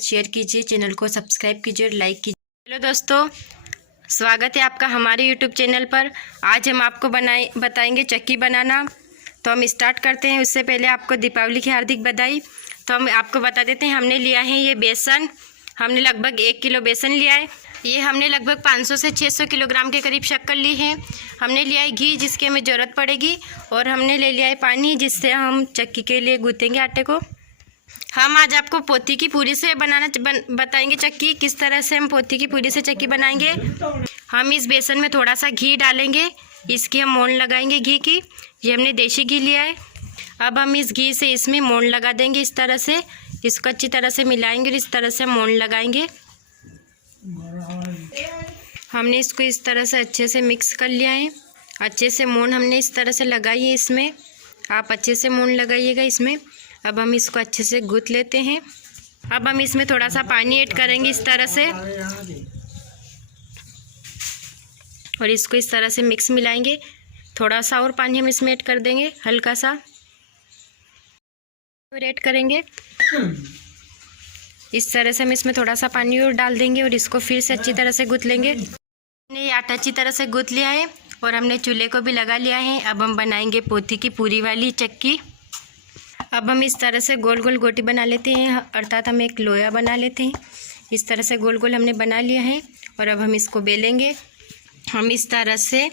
Share कीजिए, channel को subscribe कीजिए और लाइक कीजिए। हेलो दोस्तों, स्वागत है आपका हमारे यूट्यूब चैनल पर। आज हम आपको बताएंगे चक्की बनाना। तो हम स्टार्ट करते हैं। उससे पहले आपको दीपावली की हार्दिक बधाई। तो हम आपको बता देते हैं, हमने लिया है ये बेसन। हमने लगभग 1 किलो बेसन लिया है। ये हमने लगभग 500 से 600 किलोग्राम के करीब शक्कर ली है। हमने लिया है घी, जिसकी हमें ज़रूरत पड़ेगी, और हमने ले लिया है पानी, जिससे हम चक्की के लिए गूँथेंगे आटे को। हम आज आपको पोती की पूरी से बताएंगे चक्की, किस तरह से हम पोती की पूरी से चक्की बनाएंगे। हम इस बेसन में थोड़ा सा घी डालेंगे, इसकी हम मोंड लगाएंगे घी की। ये हमने देसी घी लिया है। अब हम इस घी से इसमें मोंड लगा देंगे इस तरह से। इसको अच्छी तरह से मिलाएंगे और इस तरह से मोंड लगाएंगे। हमने इसको इस तरह से अच्छे से मिक्स कर लिया है। अच्छे से मोंड हमने इस तरह से लगाई है इसमें। आप अच्छे से मोंड लगाइएगा इसमें। अब हम इसको अच्छे से गूँथ लेते हैं। अब हम इसमें थोड़ा सा पानी ऐड करेंगे इस तरह से, और इसको इस तरह से मिक्स मिलाएंगे। थोड़ा सा और पानी हम इसमें ऐड कर देंगे, हल्का सा और ऐड करेंगे। इस तरह से हम इसमें थोड़ा सा पानी और डाल देंगे और इसको फिर से अच्छी तरह से गूँथ लेंगे। हमने ये आटा अच्छी तरह से गूँथ लिया है और हमने चूल्हे को भी लगा लिया है। अब हम बनाएंगे पोती की पूरी वाली चक्की। अब हम इस तरह से गोल गोल गोटी बना लेते हैं, अर्थात हम एक लोया बना लेते हैं। इस तरह से गोल गोल हमने बना लिया है और अब हम इसको बेलेंगे। हम इस तरह से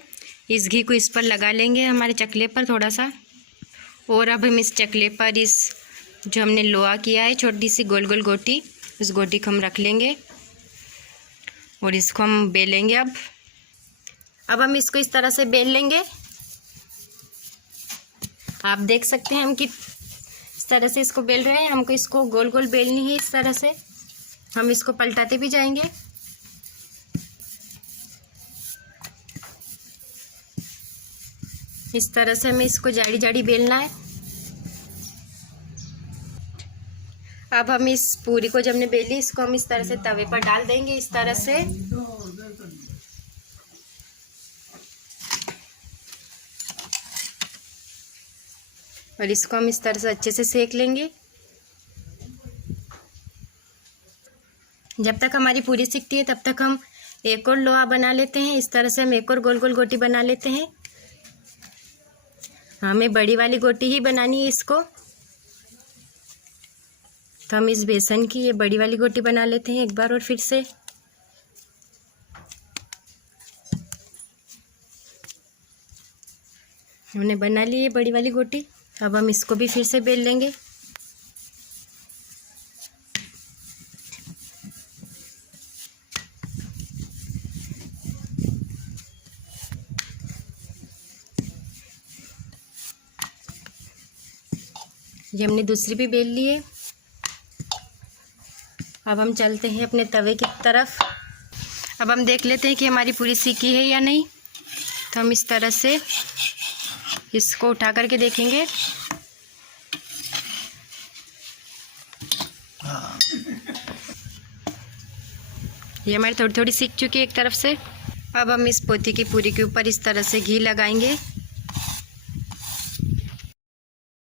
इस घी को इस पर लगा लेंगे, हमारे चकले पर थोड़ा सा। और अब हम इस चकले पर इस जो हमने लोहा किया है छोटी सी गोल गोल गोटी, उस गोटी को हम रख लेंगे और इसको हम बेलेंगे। अब हम इसको इस तरह से बेल लेंगे। आप देख सकते हैं हम कि इस तरह से इसको बेल रहे हैं। हमको इसको गोल गोल बेलनी है इस तरह से। हम इसको पलटाते भी जाएंगे। इस तरह से हमें इसको जाड़ी जाड़ी बेलना है। अब हम इस पूरी को जब हमने बेली, इसको हम इस तरह से तवे पर डाल देंगे इस तरह से। और इसको हम इस तरह से अच्छे से सेक लेंगे। जब तक हमारी पूरी सिकती है तब तक हम एक और लोहा बना लेते हैं। इस तरह से हम एक और गोल गोल गोटी बना लेते हैं। हमें बड़ी वाली गोटी ही बनानी है इसको। तो हम इस बेसन की ये बड़ी वाली गोटी बना लेते हैं एक बार और फिर से। हमने बना ली है बड़ी वाली गोटी। अब हम इसको भी फिर से बेल लेंगे। ये हमने दूसरी भी बेल ली है। अब हम चलते हैं अपने तवे की तरफ। अब हम देख लेते हैं कि हमारी पूरी सीखी है या नहीं। तो हम इस तरह से इसको उठा करके देखेंगे। ये हमारी थोड़ी थोड़ी सीख चुकी है एक तरफ से। अब हम इस पोती की पूरी के ऊपर इस तरह से घी लगाएंगे।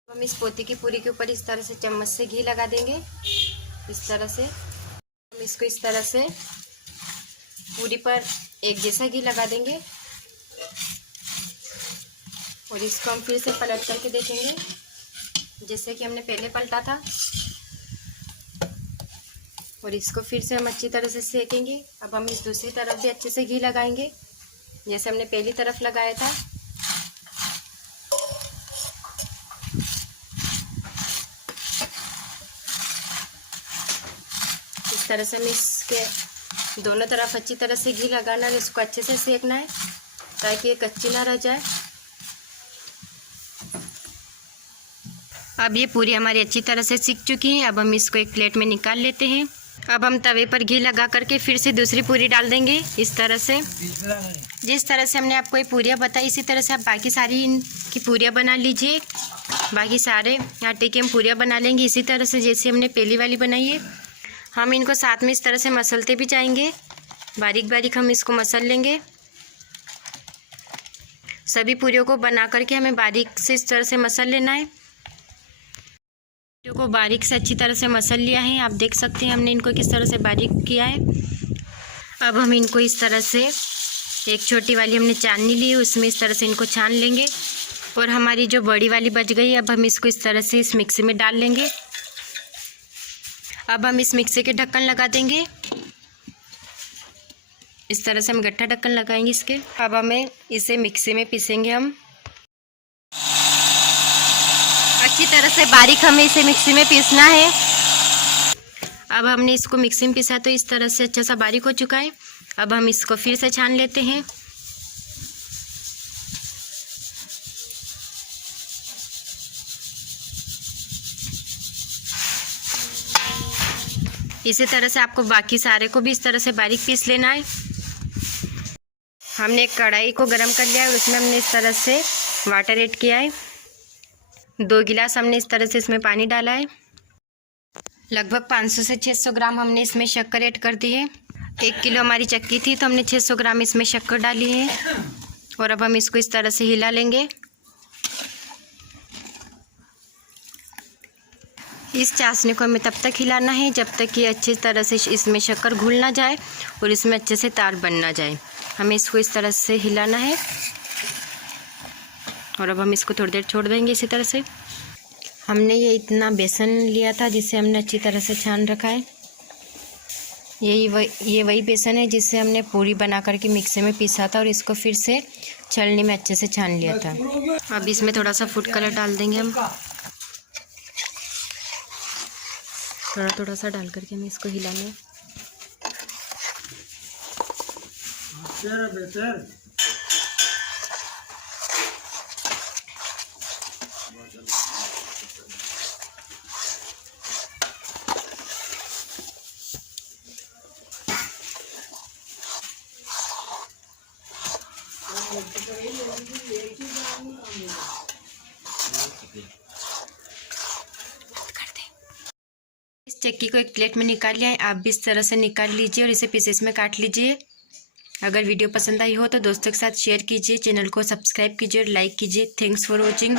हम इस पोती की पूरी के ऊपर इस तरह से चम्मच से घी लगा देंगे इस तरह से। हम इसको इस तरह से पूरी पर एक जैसा घी लगा देंगे और इसको हम फिर से पलट करके देखेंगे, जैसे कि हमने पहले पलटा था। और इसको फिर से हम अच्छी तरह से सेकेंगे। अब हम इस दूसरी तरफ भी अच्छे से घी लगाएंगे, जैसे हमने पहली तरफ लगाया था। इस तरह से हम इसके दोनों तरफ अच्छी तरह से घी लगाना है, इसको अच्छे से सेकना है ताकि ये कच्ची ना रह जाए। अब ये पूरी हमारी अच्छी तरह से सीख चुकी है। अब हम इसको एक प्लेट में निकाल लेते हैं। अब हम तवे पर घी लगा करके फिर से दूसरी पूरी डाल देंगे इस तरह से। जिस तरह से हमने आपको ये पूरियाँ बताई, इसी तरह से आप बाकी सारी की पूरियाँ बना लीजिए। बाकी सारे आटे की हम पूरियाँ बना लेंगे इसी तरह से जैसे हमने पहली वाली बनाई है। हम इनको साथ में इस तरह से मसलते भी जाएंगे, बारीक बारीक हम इसको मसल लेंगे। सभी पूरियों को बना करके हमें बारीक से इस तरह से मसल लेना है। को बारीक से अच्छी तरह से मसल लिया है। आप देख सकते हैं हमने इनको किस तरह से बारीक किया है। अब हम इनको इस तरह से एक छोटी वाली हमने चालनी ली है, उसमें इस तरह से इनको छान लेंगे। और हमारी जो बड़ी वाली बच गई है, अब हम इसको इस तरह से इस मिक्सी में डाल लेंगे। अब हम इस मिक्सी के ढक्कन लगा देंगे। इस तरह से हम गट्ठा ढक्कन लगाएंगे इसके। अब हमें इसे मिक्सी में पीसेंगे हम। अच्छी तरह से बारीक हमें इसे मिक्सी में पीसना है। अब हमने इसको मिक्सी में पीसा तो इस तरह से अच्छा सा बारीक हो चुका है। अब हम इसको फिर से छान लेते हैं। इसी तरह से आपको बाकी सारे को भी इस तरह से बारीक पीस लेना है। हमने एक कढ़ाई को गरम कर लिया है और उसमें हमने इस तरह से वाटर ऐड किया है। 2 गिलास हमने इस तरह से इसमें पानी डाला है। लगभग 500 से 600 ग्राम हमने इसमें शक्कर ऐड कर दी है। 1 किलो हमारी चक्की थी तो हमने 600 ग्राम इसमें शक्कर डाली है। और अब हम इसको इस तरह से हिला लेंगे। इस चाशनी को हमें तब तक हिलाना है जब तक कि अच्छी तरह से इसमें शक्कर घुल ना जाए और इसमें अच्छे से तार बन ना जाए। हमें इसको इस तरह से हिलाना है। और अब हम इसको थोड़ी देर छोड़ देंगे। इसी तरह से हमने ये इतना बेसन लिया था जिसे हमने अच्छी तरह से छान रखा है। ये वही बेसन है जिससे हमने पूरी बना करके मिक्सी में पीसा था और इसको फिर से छलनी में अच्छे से छान लिया था। अब इसमें थोड़ा सा फूड कलर डाल देंगे हम। थोड़ा सा डाल करके हमें इसको हिलाना है। इस चक्की को एक प्लेट में निकाल लिया है। आप भी इस तरह से निकाल लीजिए और इसे पीसेस में काट लीजिए। अगर वीडियो पसंद आई हो तो दोस्तों के साथ शेयर कीजिए, चैनल को सब्सक्राइब कीजिए और लाइक कीजिए। Thanks for watching.